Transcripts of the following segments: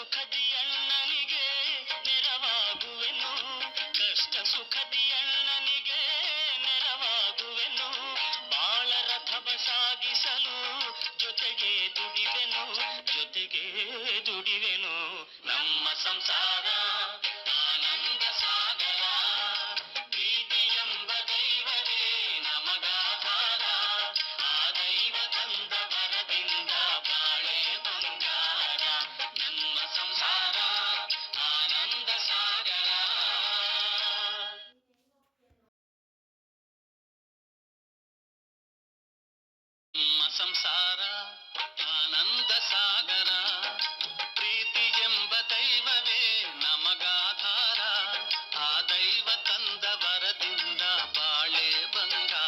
ಸುಖದಿ ಅಣ್ಣನಿಗೆ ನೆರವಾಗುವೆನು, ಕಷ್ಟ ಸುಖದಿ ಅಣ್ಣನಿಗೆ ನೆರವಾಗುವೆನು, ಬಾಳ ರಥವ ಸಾಗಿಸಲು ಜೊತೆಗೆ ದುಡಿವೆನು, ಜೊತೆಗೆ ದುಡಿವೆನು. ನಮ್ಮ ಸಂಸಾರ ಆನಂದ ಸಾಗರ, ಪ್ರೀತಿ ಎಂಬ ದೈವವೇ ನಮಗಾಧಾರ, ಆ ದೈವ ತಂದ ವರದಿಂದ ಬಾಳೆ ಬಂಗಾರ. ನಮ್ಮ ಸಂಸಾರ ಆನಂದ ಸಾಗರ. ನಮ್ಮ ಸಂಸಾರ ಆನಂದ ಸಾಗರ, ಪ್ರೀತಿ ಎಂಬ ದೈವವೇ ನಮಗಾಧಾರ, ಆ ದೈವ ತಂದ ವರದಿಂದ ಬಾಳೆ ಬಂಗಾರ.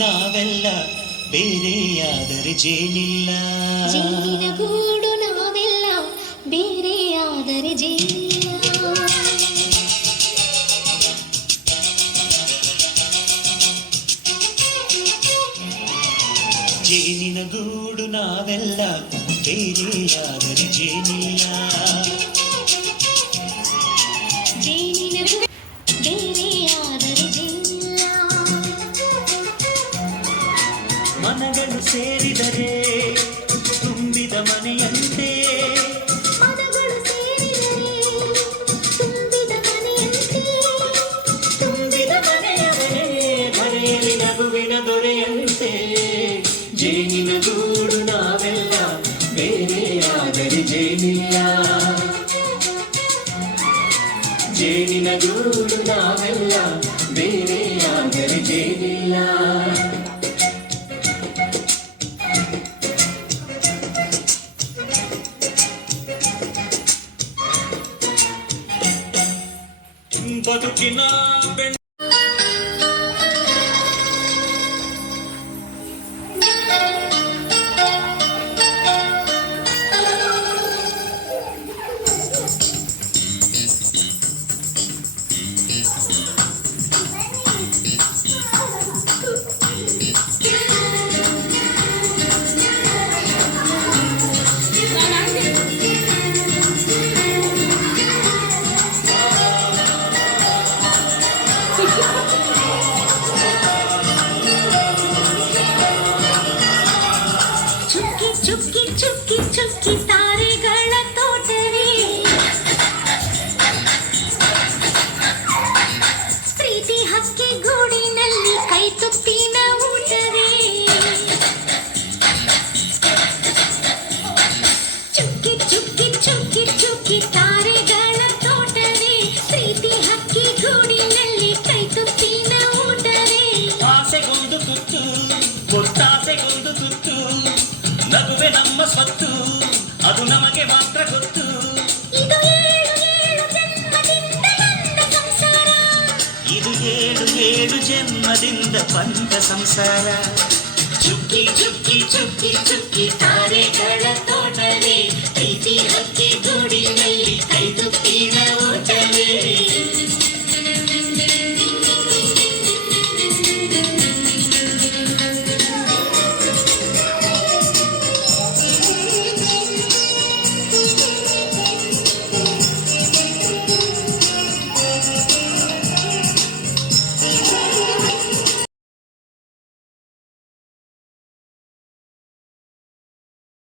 ನಾವೆಲ್ಲ ಬೇರೆಯಾದರೆ ಜೇನಿಲ್ಲ, ಜೇನಿನ ಗೂಡು ನಾವೆಲ್ಲ ಬೇರೆಯಾದರೆ ಜೇನಿಲ್ಲ. ಜೇನಿನ ಗೂಡು ನಾವೆಲ್ಲ ಬೇರೆಯಾದರೆ ಜೇನಿಲ್ಲ, ಜೇನಿನ ಬೇರೆಯಾದರೆ ಜೇನಿಲ್ಲ. ಮನಗಳು ಸೇರಿದರೆ ತುಂಬಿದ ಮನೆಯಂತೆ, ಮನಗಳು ಸೇರಿದರೆ ತುಂಬಿದ ಮನೆಯಂತೆ, ತುಂಬಿದ ಮನೆಯ ಮನೆಯಲ್ಲಿ ನಗುವಿನ ದೊರೆಯಂತೆ. ಜೇನಿನ ಗೂಡು ನಾವೆಲ್ಲ ಬೇರೆಯಾದರೆ ಜೇನಿಲ್ಲ, ಜೇನಿನ ಗೂಡು ನಾವೆಲ್ಲ ಬೇರೆಯಾದರೆ ಜೇನಿಲ್ಲ. ಬದುಕಿನ ಚುಕ್ಕಿ ಚುಕ್ಕಿ ಚುಕ್ಕಿ ಚುಕ್ಕಿ ತಾರೆಗಳ ತೋಟವೇ, ಪ್ರೀತಿ ಹಕ್ಕಿ ಗೂಡಿನಲ್ಲಿ ಕೈ ತುಪ್ಪಿನ ಊಟವೇ. ಚುಕ್ಕಿ ಚುಕ್ಕಿ ಚುಕ್ಕಿ ಚುಕ್ಕಿ ತಾರೆಗಳ ತೋಟವೇ, ಪ್ರೀತಿ ಹಕ್ಕಿ ಗೂಡಿನಲ್ಲಿ ಕೈ ತುಪ್ಪಿನ ಊಟವೇ. ಆಸೆಗೊಂದು ತುತ್ತು, ಒಟ್ಟಾಸೆಗೊಂದು ತುತ್ತು, ನಗುವೆ ನಮ್ಮ ಸ್ವತ್ತು, ಅದು ನಮಗೆ ಮಾತ್ರ ಗೊತ್ತು. ಇದು ಏಳು ಏಳು ಜನ್ಮದಿಂದ ಬಂದ ಸಂಸಾರ, ಇದು ಏಳು ಏಳು ಜನ್ಮದಿಂದ ಬಂದ ಸಂಸಾರ. ಚುಕ್ಕಿ ಚುಕ್ಕಿ ಚುಕ್ಕಿ ಚುಕ್ಕಿ